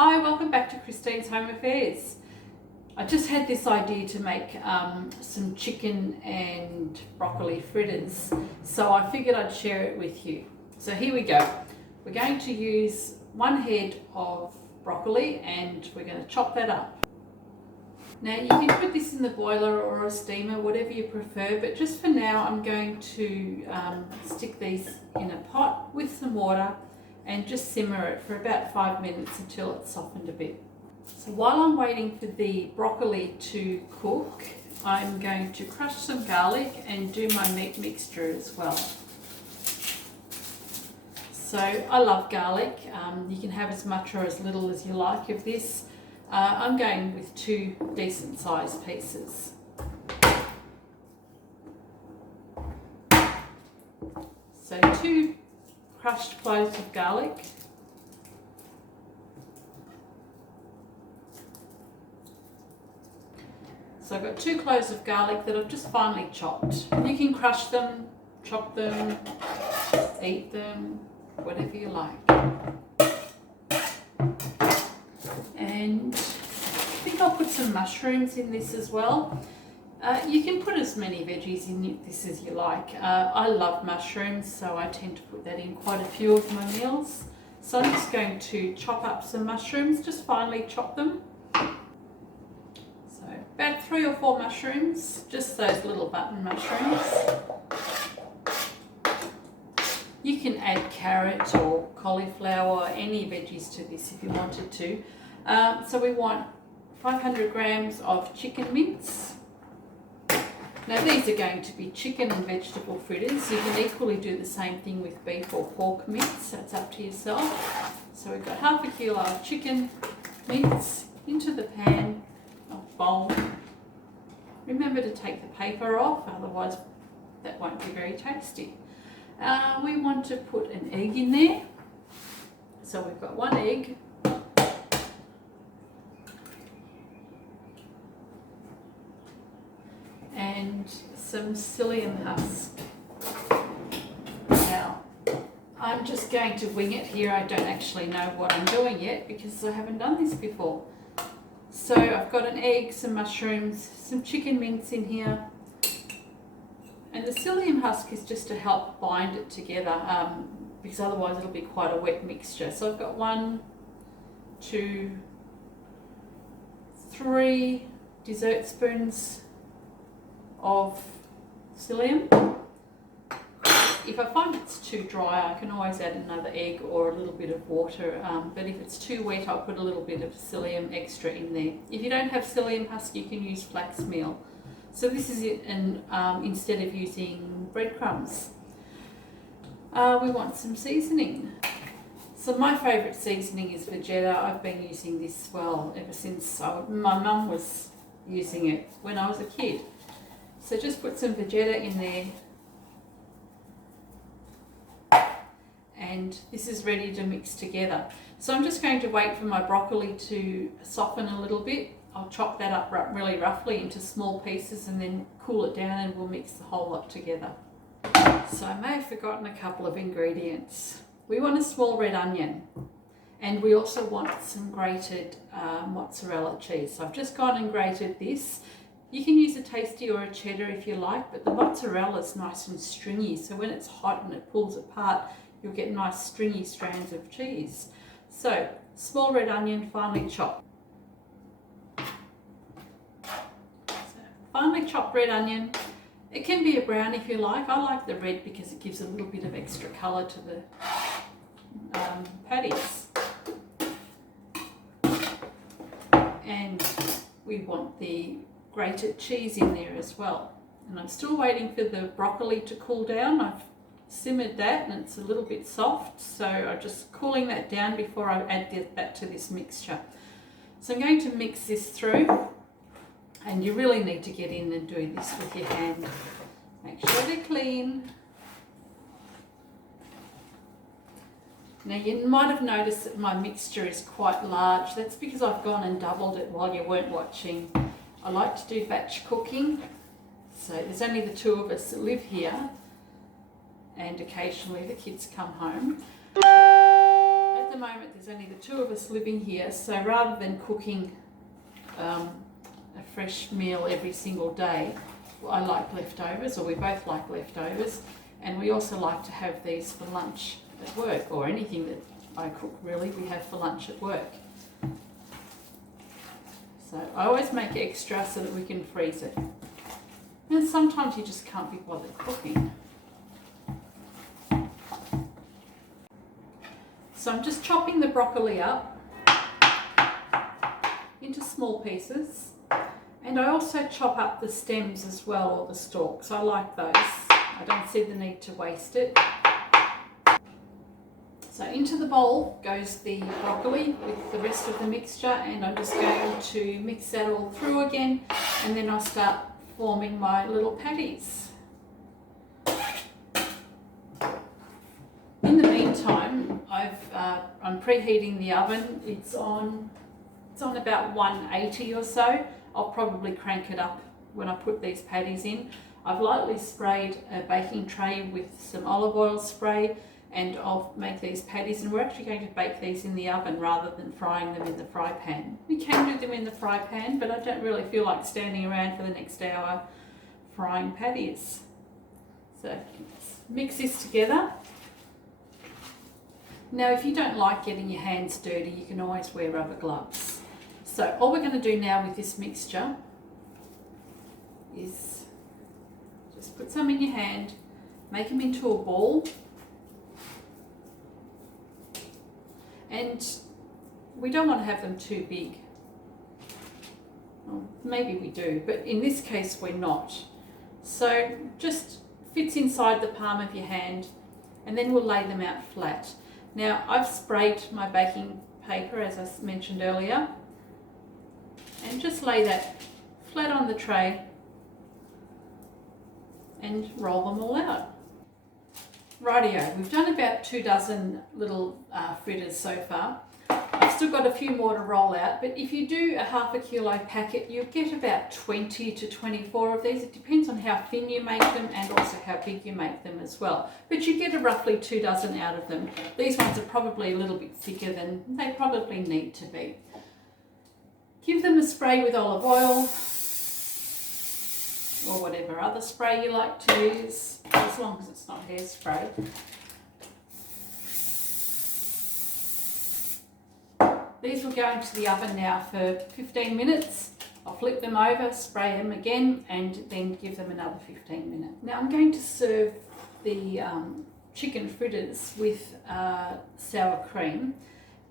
Hi, welcome back to Christine's Home Affairs. I just had this idea to make some chicken and broccoli fritters, so I figured I'd share it with you. So here we go. We're going to use 1 head of broccoli and we're going to chop that up. Now you can put this in the boiler or a steamer, whatever you prefer, but just for now I'm going to stick these in a pot with some water and just simmer it for about 5 minutes until it's softened a bit. So while I'm waiting for the broccoli to cook, I'm going to crush some garlic and do my meat mixture as well. So I love garlic. You can have as much or as little as you like of this. I'm going with 2 decent sized pieces. So 2 crushed cloves of garlic. So I've got 2 cloves of garlic that I've just finely chopped. You can crush them, chop them, eat them, whatever you like. And I think I'll put some mushrooms in this as well. You can put as many veggies in this as you like. I love mushrooms, so I tend to put that in quite a few of my meals. So I'm just going to chop up some mushrooms, just finely chop them. So about 3 or 4 mushrooms, just those little button mushrooms. You can add carrot or cauliflower or any veggies to this if you wanted to. So we want 500 grams of chicken mince. Now these are going to be chicken and vegetable fritters. You can equally do the same thing with beef or pork mince, so it's up to yourself. So we've got half a kilo of chicken mince into the pan or bowl. Remember to take the paper off, otherwise that won't be very tasty. We want to put an egg in there. So we've got 1 egg. And some psyllium husk. Now, I'm just going to wing it here. I don't actually know what I'm doing yet because I haven't done this before. So I've got an egg, some mushrooms, some chicken mince in here. And the psyllium husk is just to help bind it together because otherwise it'll be quite a wet mixture. So I've got 1, 2, 3 dessert spoons of psyllium. If I find it's too dry, I can always add another egg or a little bit of water, but if it's too wet, I'll put a little bit of psyllium extra in there. If you don't have psyllium husk, you can use flax meal. So this is it, and instead of using breadcrumbs. We want some seasoning. So my favourite seasoning is Vegeta. I've been using this ever since my mum was using it when I was a kid. So just put some Vegeta in there. And this is ready to mix together. So I'm just going to wait for my broccoli to soften a little bit. I'll chop that up really roughly into small pieces and then cool it down and we'll mix the whole lot together. So I may have forgotten a couple of ingredients. We want a small red onion and we also want some grated mozzarella cheese. So I've just gone and grated this. You can use a tasty or a cheddar if you like, but the mozzarella is nice and stringy, so when it's hot and it pulls apart, you'll get nice stringy strands of cheese. So, small red onion, finely chopped. So, finely chopped red onion. It can be a brown if you like. I like the red because it gives a little bit of extra colour to the patties. And we want the grated cheese in there as well. And I'm still waiting for the broccoli to cool down. I've simmered that and it's a little bit soft, so I'm just cooling that down before I add that to this mixture. So I'm going to mix this through, and you really need to get in and do this with your hand. Make sure they're clean. Now you might have noticed that my mixture is quite large. That's because I've gone and doubled it while you weren't watching. I like to do batch cooking, so there's only the 2 of us that live here and occasionally the kids come home. At the moment there's only the two of us living here, so rather than cooking a fresh meal every single day, I like leftovers, or we both like leftovers, and we also like to have these for lunch at work, or anything that I cook really we have for lunch at work. So I always make extra so that we can freeze it. And sometimes you just can't be bothered cooking. So I'm just chopping the broccoli up into small pieces, and I also chop up the stems as well, or the stalks. I like those. I don't see the need to waste it. So into the bowl goes the broccoli with the rest of the mixture, and I'm just going to mix that all through again, and then I'll start forming my little patties. In the meantime, I'm preheating the oven. It's on about 180 or so. I'll probably crank it up when I put these patties in. I've lightly sprayed a baking tray with some olive oil spray, and I'll make these patties, and we're actually going to bake these in the oven rather than frying them in the fry pan. We can do them in the fry pan, but I don't really feel like standing around for the next hour frying patties. So let's mix this together. Now, if you don't like getting your hands dirty, you can always wear rubber gloves. So all we're going to do now with this mixture is just put some in your hand, make them into a ball, and we don't want to have them too big. Well, maybe we do, but in this case we're not. So just fits inside the palm of your hand, and then we'll lay them out flat. Now, I've sprayed my baking paper, as I mentioned earlier, and just lay that flat on the tray and roll them all out. Rightio, we've done about 24 little fritters so far. I've still got a few more to roll out, but if you do a ½ kilo packet, you'll get about 20 to 24 of these. It depends on how thin you make them and also how big you make them as well. But you get a roughly 24 out of them. These ones are probably a little bit thicker than they probably need to be. Give them a spray with olive oil, or whatever other spray you like to use, as long as it's not hairspray. These will go into the oven now for 15 minutes. I'll flip them over, spray them again, and then give them another 15 minutes. Now I'm going to serve the chicken fritters with sour cream,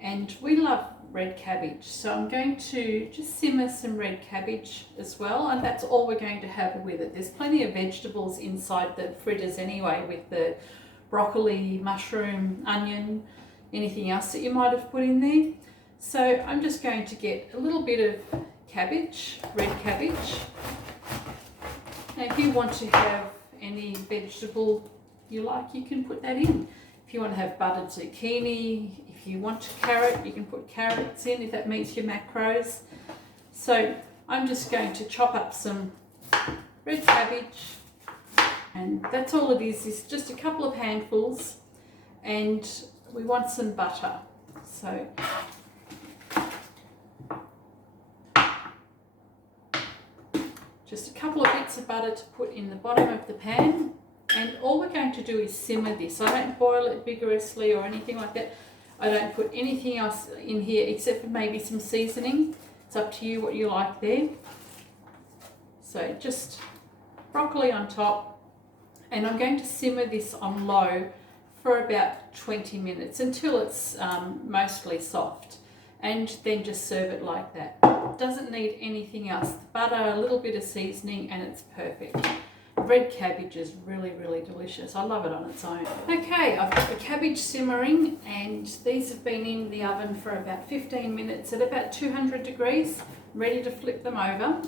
and we love red cabbage, so I'm going to just simmer some red cabbage as well, and that's all we're going to have with it. There's plenty of vegetables inside the fritters anyway, with the broccoli, mushroom, onion, anything else that you might have put in there. So I'm just going to get a little bit of cabbage, red cabbage. Now if you want to have any vegetable you like, you can put that in. If you want to have buttered zucchini, if you want carrot, you can put carrots in if that meets your macros. So I'm just going to chop up some red cabbage, and that's all it is just a couple of handfuls, and we want some butter. So just a couple of bits of butter to put in the bottom of the pan, and all we're going to do is simmer this. I don't boil it vigorously or anything like that. I don't put anything else in here except for maybe some seasoning. It's up to you what you like there. So just broccoli on top, and I'm going to simmer this on low for about 20 minutes until it's mostly soft, and then just serve it like that. It doesn't need anything else. The butter, a little bit of seasoning, and it's perfect. Red cabbage is really, really delicious. I love it on its own. Okay, I've got the cabbage simmering, and these have been in the oven for about 15 minutes at about 200 degrees, ready to flip them over.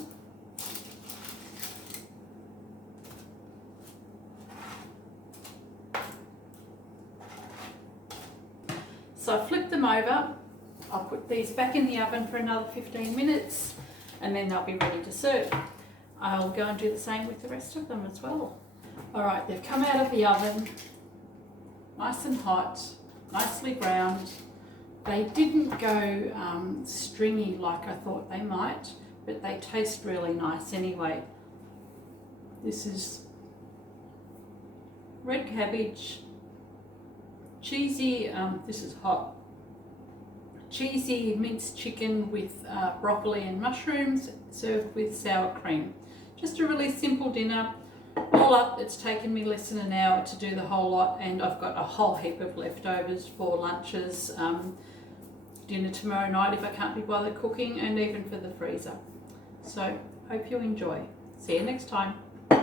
So I flip them over. I'll put these back in the oven for another 15 minutes, and then they'll be ready to serve. I'll go and do the same with the rest of them as well. All right, they've come out of the oven, nice and hot, nicely browned. They didn't go stringy like I thought they might, but they taste really nice anyway. This is red cabbage, cheesy, this is hot, cheesy minced chicken with broccoli and mushrooms served with sour cream. Just a really simple dinner. All up, it's taken me less than an hour to do the whole lot, and I've got a whole heap of leftovers for lunches, dinner tomorrow night if I can't be bothered cooking, and even for the freezer. So hope you enjoy. See you next time.